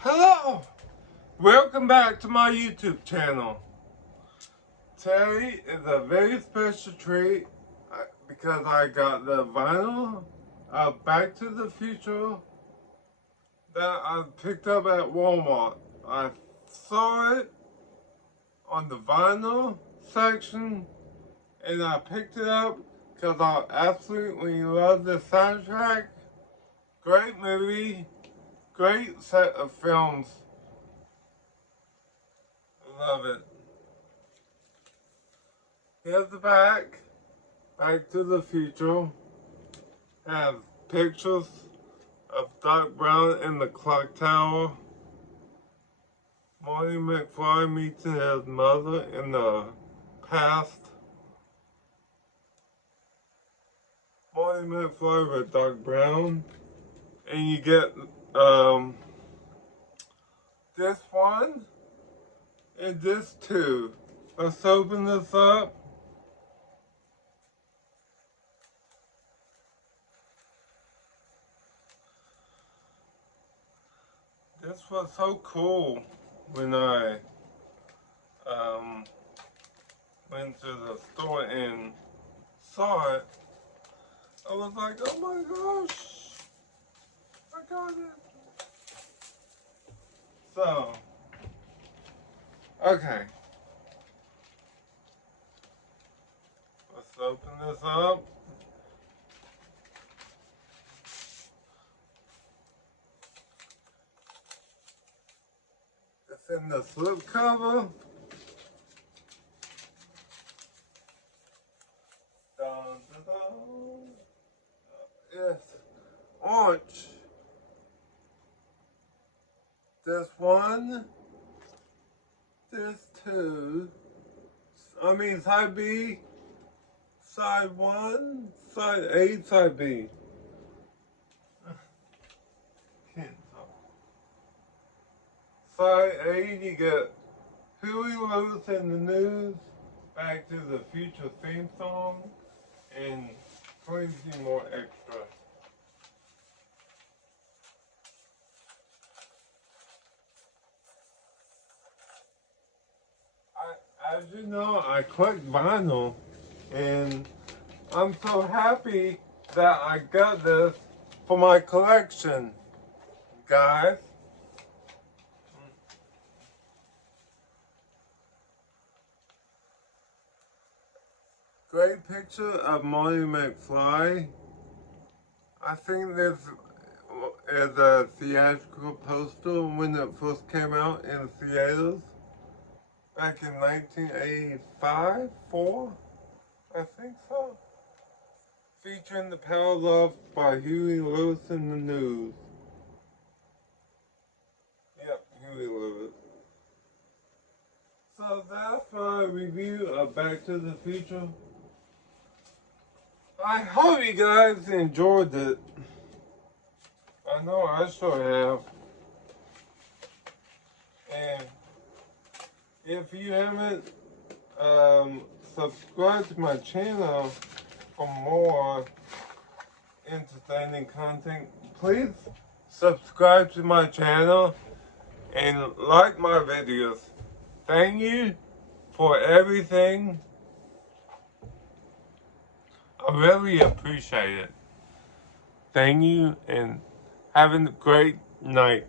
Hello! Welcome back to my YouTube channel. Today is a very special treat because I got the vinyl of Back to the Future that I picked up at Walmart. I saw it on the vinyl section and I picked it up because I absolutely love the soundtrack. Great movie, great set of films. Love it. Here's the back. Back to the Future. Has pictures of Doc Brown in the clock tower. Marty McFly meets his mother in the past. Marty McFly with Doc Brown. And you get this one and this two. Let's open this up. This was so cool when I went to the store and saw it. I was like, oh my gosh, I got it. So, okay. Let's open this up. It's in the slip cover. Dun, dun, dun. It's orange. This one. This two. I mean side B. Side 1, side A, side B. Side A, you get Huey Lewis in the News, Back to the Future theme song, and plenty more extra. As you know, I collect vinyl. And I'm so happy that I got this for my collection, guys. Great picture of Marty McFly. I think this is a theatrical poster when it first came out in theaters back in 1985, 4. I think so. Featuring The Power of Love by Huey Lewis in the News. Yep, Huey Lewis. So that's my review of Back to the Future. I hope you guys enjoyed it. I know I sure have. And if you haven't subscribe to my channel for more entertaining content, please subscribe to my channel and like my videos. Thank you for everything. I really appreciate it. Thank you and have a great night.